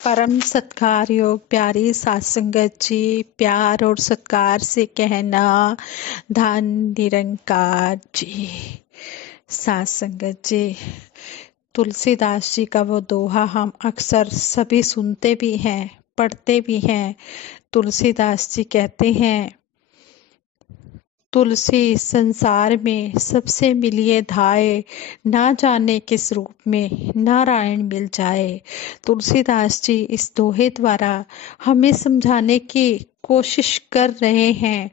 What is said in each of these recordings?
परम सत्कार योग प्यारी सात संगत जी, प्यार और सत्कार से कहना धन निरंकार जी। सात संगत जी, तुलसीदास जी का वो दोहा हम अक्सर सभी सुनते भी हैं, पढ़ते भी हैं। तुलसीदास जी कहते हैं, तुलसी संसार में सबसे मिलिए धाये, ना जाने किस रूप में नारायण मिल जाए। तुलसीदास जी इस दोहे द्वारा हमें समझाने की कोशिश कर रहे हैं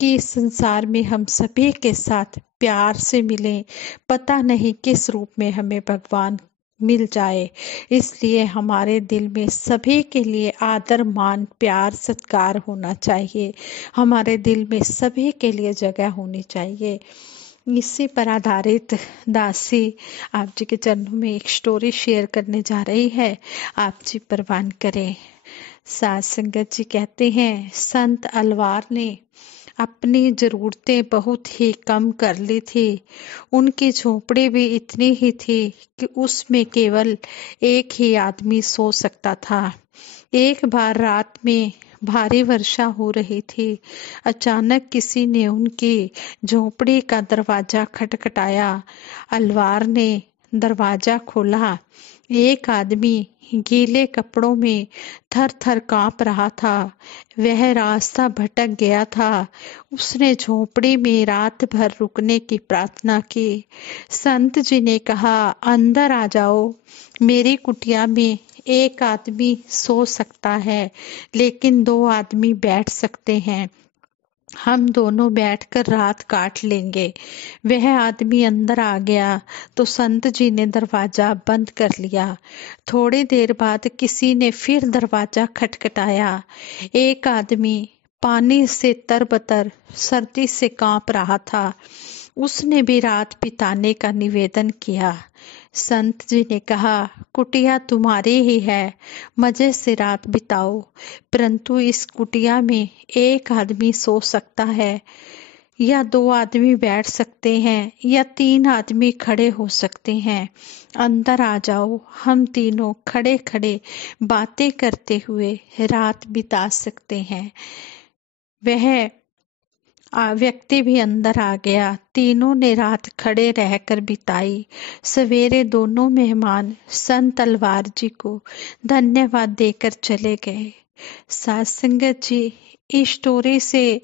कि इस संसार में हम सभी के साथ प्यार से मिलें, पता नहीं किस रूप में हमें भगवान मिल जाए। इसलिए हमारे दिल में सभी के लिए आदर मान प्यार सत्कार होना चाहिए। हमारे दिल में सभी के लिए जगह होनी चाहिए। इसी पर आधारित दासी आप जी के चरणों में एक स्टोरी शेयर करने जा रही है, आप जी परवान करें। सात संगत जी कहते हैं, संत अलवार ने अपनी जरूरतें बहुत ही कम कर ली थी। उनकी झोपड़ी भी इतनी ही थी कि उसमें केवल एक ही आदमी सो सकता था। एक बार रात में भारी वर्षा हो रही थी। अचानक किसी ने उनकी झोपड़ी का दरवाजा खटखटाया। अलवार ने दरवाजा खोला। एक आदमी गीले कपड़ों में थर थर कांप रहा था। वह रास्ता भटक गया था। उसने झोपड़ी में रात भर रुकने की प्रार्थना की। संत जी ने कहा, अंदर आ जाओ। मेरी कुटिया में एक आदमी सो सकता है, लेकिन दो आदमी बैठ सकते हैं। हम दोनों बैठकर रात काट लेंगे। वह आदमी अंदर आ गया तो संत जी ने दरवाजा बंद कर लिया। थोड़ी देर बाद किसी ने फिर दरवाजा खटखटाया। एक आदमी पानी से तरबतर सर्दी से कांप रहा था। उसने भी रात बिताने का निवेदन किया। संत जी ने कहा, कुटिया तुम्हारी ही है, मजे से रात बिताओ, परंतु इस कुटिया में एक आदमी सो सकता है, या दो आदमी बैठ सकते हैं, या तीन आदमी खड़े हो सकते हैं। अंदर आ जाओ। हम तीनों खड़े खड़े बातें करते हुए रात बिता सकते हैं। वह व्यक्ति भी अंदर आ गया। तीनों ने रात खड़े रहकर बिताई। सवेरे दोनों मेहमान संत अलवार जी को धन्यवाद देकर चले गए। सात संगत जी, इस स्टोरी से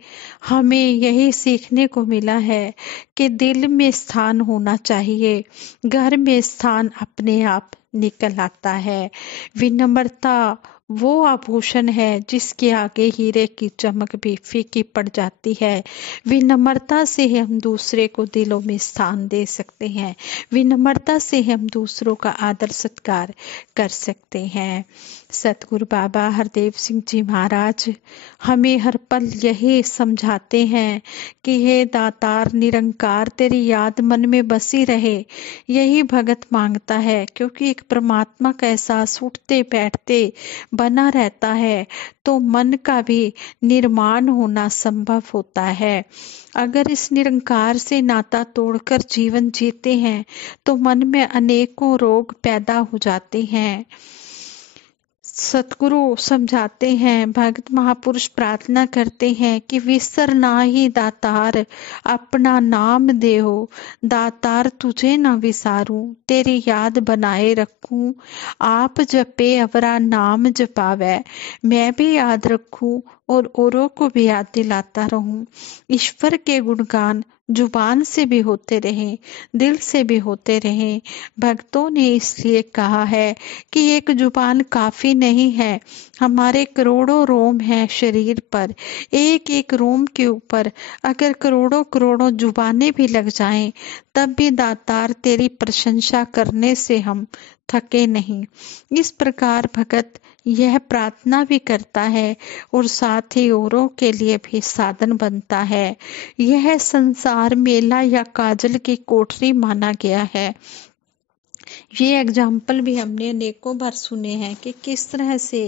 हमें यही सीखने को मिला है कि दिल में स्थान होना चाहिए, घर में स्थान अपने आप निकल आता है। विनम्रता वो आभूषण है जिसके आगे हीरे की चमक भी फीकी पड़ जाती है। विनम्रता से हम दूसरे को दिलों में स्थान दे सकते हैं। विनम्रता से हम दूसरों का आदर सत्कार कर सकते हैं। सतगुरु बाबा हरदेव सिंह जी महाराज हमें हर पल यही समझाते हैं कि हे दातार निरंकार, तेरी याद मन में बसी रहे। यही भगत मांगता है, क्योंकि एक परमात्मा का एहसास उठते बैठते बना रहता है तो मन का भी निर्माण होना संभव होता है। अगर इस निरंकार से नाता तोड़कर जीवन जीते हैं तो मन में अनेकों रोग पैदा हो जाते हैं। सतगुरु समझाते हैं, भक्त महापुरुष प्रार्थना करते हैं कि विसर ना ही दातार, अपना नाम देहो। दातार तुझे ना विसारूं, तेरी याद बनाए रखूं। आप जपे अवरा नाम जपावे, मैं भी याद रखूं और औरों को भी याद दिलाता रहूं। ईश्वर के गुणगान जुबान से भी होते रहें, दिल से भी होते रहें। भक्तों ने इसलिए कहा है कि एक जुबान काफी नहीं है, हमारे करोड़ों रोम हैं शरीर पर। एक एक रोम के ऊपर अगर करोड़ों करोड़ों जुबानें भी लग जाएं, तब भी दातार तेरी प्रशंसा करने से हम थके नहीं। इस प्रकार भगत यह प्रार्थना भी करता है और साथ ही औरों के लिए भी साधन बनता है। यह संसार मेला या काजल की कोठरी माना गया है। ये एग्जाम्पल भी हमने अनेकों बार सुने हैं कि किस तरह से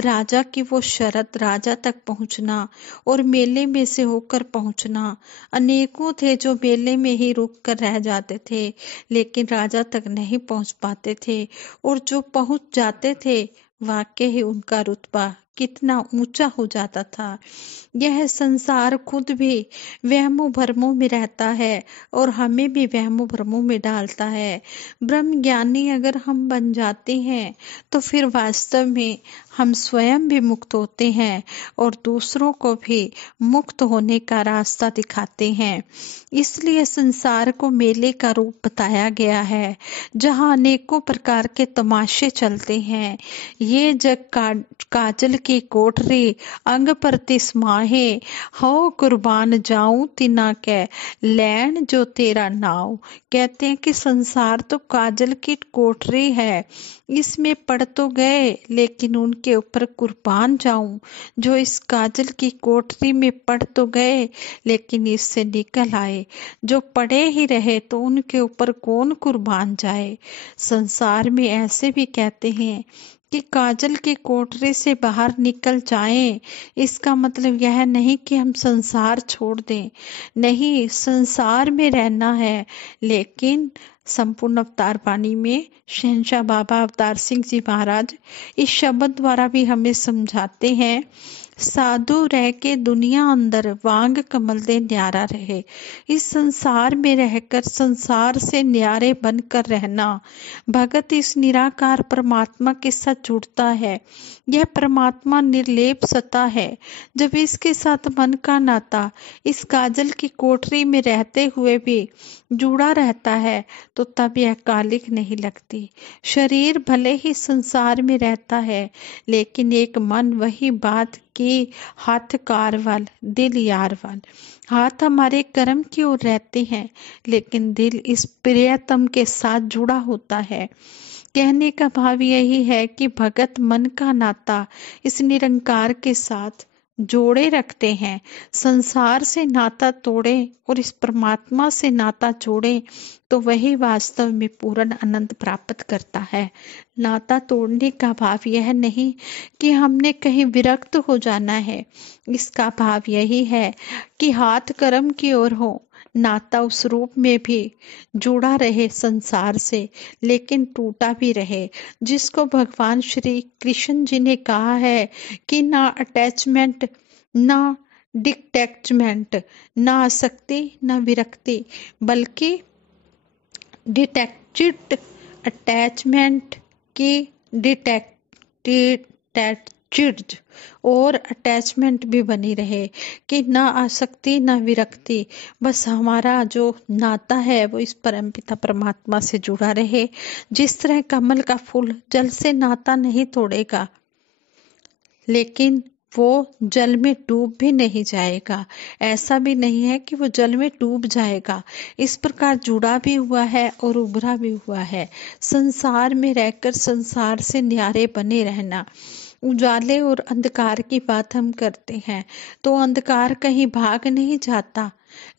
राजा की वो शरत, राजा तक पहुंचना और मेले में से होकर पहुंचना। अनेकों थे जो मेले में ही रुक कर रह जाते थे, लेकिन राजा तक नहीं पहुंच पाते थे, और जो पहुंच जाते थे वाकई ही उनका रुतबा कितना ऊंचा हो जाता था। यह संसार खुद भी वहमों भरमों में रहता है और हमें भी वहमों भरमों में डालता है। ब्रह्म ज्ञानी अगर हम बन जाते हैं तो फिर वास्तव में हम स्वयं भी मुक्त होते हैं और दूसरों को भी मुक्त होने का रास्ता दिखाते हैं। इसलिए संसार को मेले का रूप बताया गया है, जहाँ अनेकों प्रकार के तमाशे चलते हैं। ये जग काजल की कोठरी अंग पर तिस्माहे, हो कुर्बान जाऊं तिना कै लैन जो तेरा नाव। कहते हैं कि संसार तो काजल की कोठरी है, इसमें पड़ तो गए लेकिन उनके ऊपर कुर्बान जाऊं। जो इस काजल की कोठरी में पड़ तो गए लेकिन इससे निकल आए, जो पड़े ही रहे तो उनके ऊपर कौन कुर्बान जाए। संसार में ऐसे भी कहते हैं कि काजल की कोठरी से बाहर निकल जाएं। इसका मतलब यह नहीं कि हम संसार छोड़ दें, नहीं, संसार में रहना है। लेकिन संपूर्ण अवतार वाणी में शहंशाह बाबा अवतार सिंह जी महाराज इस शब्द द्वारा भी हमें समझाते हैं, साधु रह के दुनिया अंदर वांग कमल दे न्यारा रहे। इस संसार में रहकर संसार से न्यारे बनकर रहना। भगत इस निराकार परमात्मा के साथ जुड़ता है। यह परमात्मा निर्लेप सत्ता है। जब इसके साथ मन का नाता इस काजल की कोठरी में रहते हुए भी जुड़ा रहता है तो तब यह कालिक नहीं लगती। शरीर भले ही संसार में रहता है लेकिन एक मन वही बात की, हाथ कारवाल दिल यारवाल। हाथ हमारे कर्म की ओर रहते हैं लेकिन दिल इस प्रियतम के साथ जुड़ा होता है। कहने का भाव यही है कि भगत मन का नाता इस निरंकार के साथ जोड़े रखते हैं। संसार से नाता तोड़े और इस परमात्मा से नाता जोड़े तो वही वास्तव में पूर्ण आनंद प्राप्त करता है। नाता तोड़ने का भाव यह नहीं कि हमने कहीं विरक्त हो जाना है। इसका भाव यही है कि हाथ कर्म की ओर हो, नाता उस रूप में भी जुड़ा रहे संसार से लेकिन टूटा भी रहे, जिसको भगवान श्री कृष्ण जी ने कहा है कि ना अटैचमेंट, ना डिटैचमेंट, ना आसक्ति, ना विरक्ति, बल्कि डिटैच्ड अटैचमेंट की डिटैच्ड और अटैचमेंट भी बनी रहे, कि ना आसक्ति ना विरक्ति, बस हमारा जो नाता है वो इस परमपिता परमात्मा से जुड़ा रहे। जिस तरह कमल का फूल जल से नाता नहीं तोड़ेगा लेकिन वो जल में डूब भी नहीं जाएगा, ऐसा भी नहीं है कि वो जल में डूब जाएगा। इस प्रकार जुड़ा भी हुआ है और उभरा भी हुआ है। संसार में रहकर संसार से न्यारे बने रहना। उजाले और अंधकार की बात हम करते हैं तो अंधकार कहीं भाग नहीं जाता।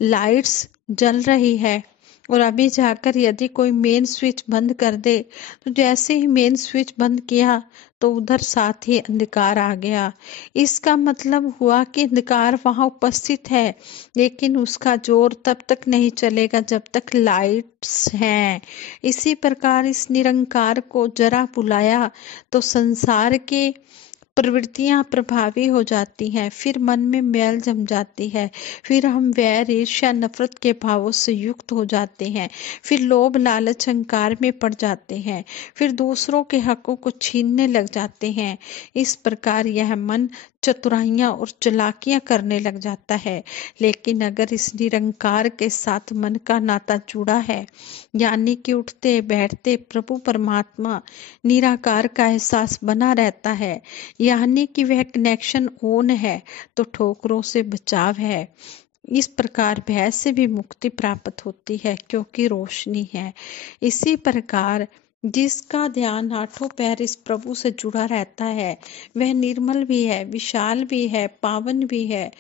लाइट्स जल रही है और अभी जाकर यदि कोई मेन स्विच बंद कर दे तो जैसे ही मेन स्विच बंद किया तो उधर साथ ही अंधकार आ गया। इसका मतलब हुआ कि अंधकार वहां उपस्थित है लेकिन उसका जोर तब तक नहीं चलेगा जब तक लाइट्स हैं। इसी प्रकार इस निरंकार को जरा बुलाया तो संसार के प्रवृत्तियां प्रभावी हो जाती हैं, फिर मन में मैल जम जाती है, फिर हम वैर ईर्ष्या नफरत के भावों से युक्त हो जाते हैं, फिर लोभ लालच अहंकार में पड़ जाते हैं, फिर दूसरों के हकों को छीनने लग जाते हैं। इस प्रकार यह मन चतुराइयां और चालाकियां करने लग जाता है। लेकिन अगर इस निरंकार के साथ मन का नाता जुड़ा है, यानी कि उठते बैठते प्रभु परमात्मा निराकार का एहसास बना रहता है, यानी कि वह कनेक्शन ऑन है, तो ठोकरों से बचाव है। इस प्रकार भय से भी मुक्ति प्राप्त होती है क्योंकि रोशनी है। इसी प्रकार जिसका ध्यान आठों पैर इस प्रभु से जुड़ा रहता है वह निर्मल भी है, विशाल भी है, पावन भी है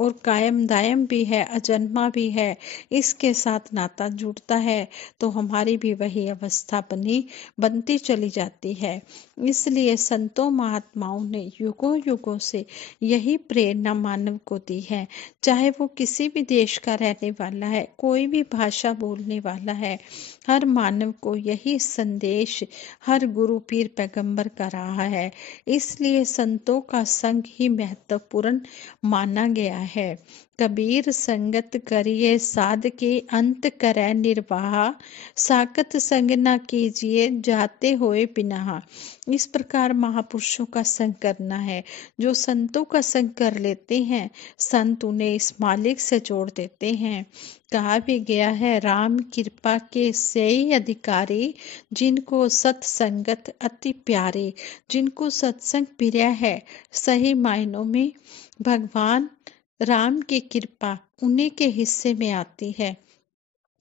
और कायम दायम भी है, अजन्मा भी है। इसके साथ नाता जुड़ता है तो हमारी भी वही अवस्था बनती चली जाती है। इसलिए संतों महात्माओं ने युगों युगों से यही प्रेरणा मानव को दी है, चाहे वो किसी भी देश का रहने वाला है, कोई भी भाषा बोलने वाला है, हर मानव को यही संदेश हर गुरु पीर पैगंबर का रहा है। इसलिए संतों का संग ही महत्वपूर्ण माना गया है। कबीर संगत करिए साध के अंत करे निर्वाह, साकत संग न कीजिए जाते होए बिना। इस प्रकार महापुरुषों का संग करना है। जो संतों का संग कर लेते हैं, संत उन्हें इस मालिक से जोड़ देते हैं। कहा भी गया है, राम कृपा के सेई अधिकारी, जिनको सत्संगत अति प्यारे। जिनको सत्संग प्रिय है, सही मायनों में भगवान राम की कृपा उन्हीं के हिस्से में आती है,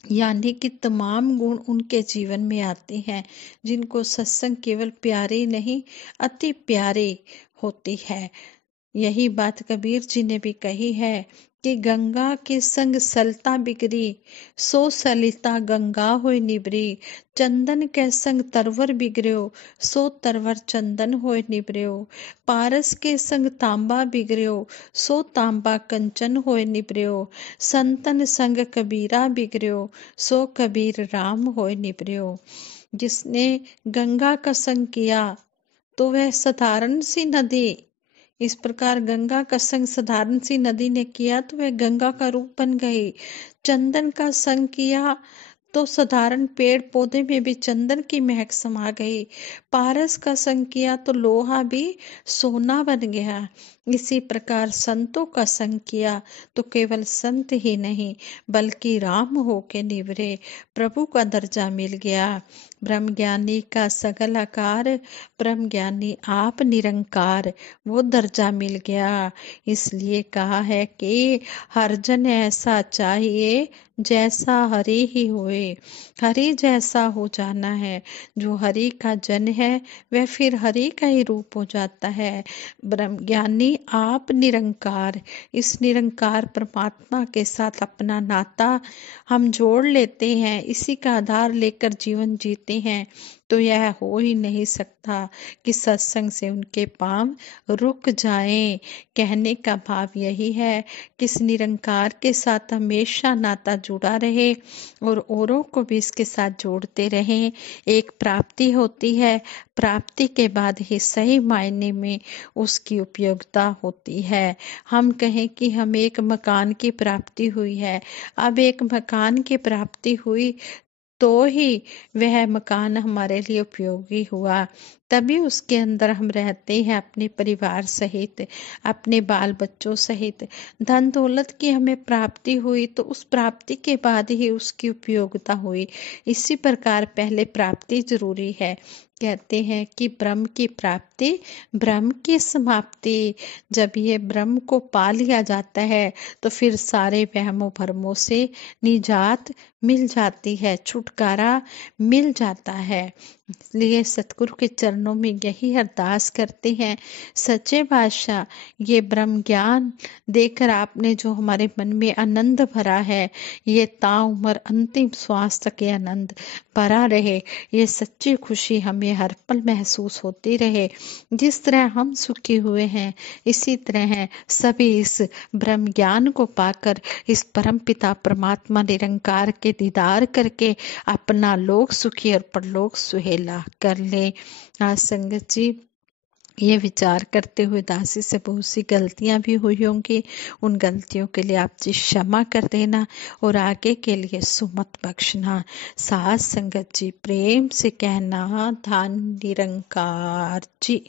यानी कि तमाम गुण उनके जीवन में आते हैं। जिनको सत्संग केवल प्यारे नहीं, अति प्यारे होती है। यही बात कबीर जी ने भी कही है कि गंगा के संग सलता बिगड़ी, सो सलिता गंगा होय निबरी। चंदन के संग तरवर बिगड़ो, सो तरवर चंदन होय निबरो। पारस के संग तांबा बिगड़ो, सो तांबा कंचन होय निबरो। संतन संग कबीरा बिगड़ो, सो कबीर राम होय निबरो। जिसने गंगा का संग किया तो वह साधारण सी नदी, इस प्रकार गंगा का संग साधारण सी नदी ने किया तो वह गंगा का रूप बन गई। चंदन का संग किया तो साधारण पेड़ पौधे में भी चंदन की महक समा गई। पारस का संग किया तो लोहा भी सोना बन गया। इसी प्रकार संतों का संग किया तो केवल संत ही नहीं बल्कि राम होके निवरे, प्रभु का दर्जा मिल गया। ब्रह्म ज्ञानी का सकल आकार, ब्रह्म ज्ञानी आप निरंकार, वो दर्जा मिल गया। इसलिए कहा है कि हर जन ऐसा चाहिए जैसा हरि ही होए। हरि जैसा हो जाना है। जो हरि का जन है वह फिर हरि का ही रूप हो जाता है। ब्रह्म ज्ञानी आप निरंकार, इस निरंकार परमात्मा के साथ अपना नाता हम जोड़ लेते हैं, इसी का आधार लेकर जीवन जीते हैं, तो यह हो ही नहीं सकता कि सत्संग से उनके पांव रुक जाएं। कहने का भाव यही है कि इस निरंकार के साथ हमेशा नाता जुड़ा रहे और औरों को भी इसके साथ जोड़ते रहें। एक प्राप्ति होती है, प्राप्ति के बाद ही सही मायने में उसकी उपयोगिता होती है। हम कहें कि हम एक मकान की प्राप्ति हुई है, अब एक मकान की प्राप्ति हुई तो ही वह मकान हमारे लिए उपयोगी हुआ, तभी उसके अंदर हम रहते हैं अपने परिवार सहित, अपने बाल बच्चों सहित। धन दौलत की हमें प्राप्ति हुई तो उस प्राप्ति के बाद ही उसकी उपयोगिता हुई। इसी प्रकार पहले प्राप्ति जरूरी है। कहते हैं कि ब्रह्म की प्राप्ति, ब्रह्म की समाप्ति। जब ये ब्रह्म को पा लिया जाता है तो फिर सारे वहमों भरमों से निजात मिल जाती है, छुटकारा मिल जाता है। इसलिए सतगुरु के चरणों में यही अरदास करते हैं, सच्चे बादशाह ये ब्रह्म ज्ञान देकर आपने जो हमारे मन में आनंद भरा है, ये ताउम्र अंतिम श्वास तक ये आनंद भरा रहे। ये सच्ची खुशी हमें हर पल महसूस होती रहे। जिस तरह हम सुखी हुए हैं इसी तरह सभी इस ब्रह्म ज्ञान को पाकर इस परम पिता परमात्मा निरंकार के दीदार करके अपना लोक सुखी और परलोक सुहेला कर ले। आज संगत जी ये विचार करते हुए दासी से बहुत सी गलतियां भी हुई होंगी, उन गलतियों के लिए आप जी क्षमा कर देना और आगे के लिए सुमत बख्शना। साथ संगत जी प्रेम से कहना, धन निरंकार जी।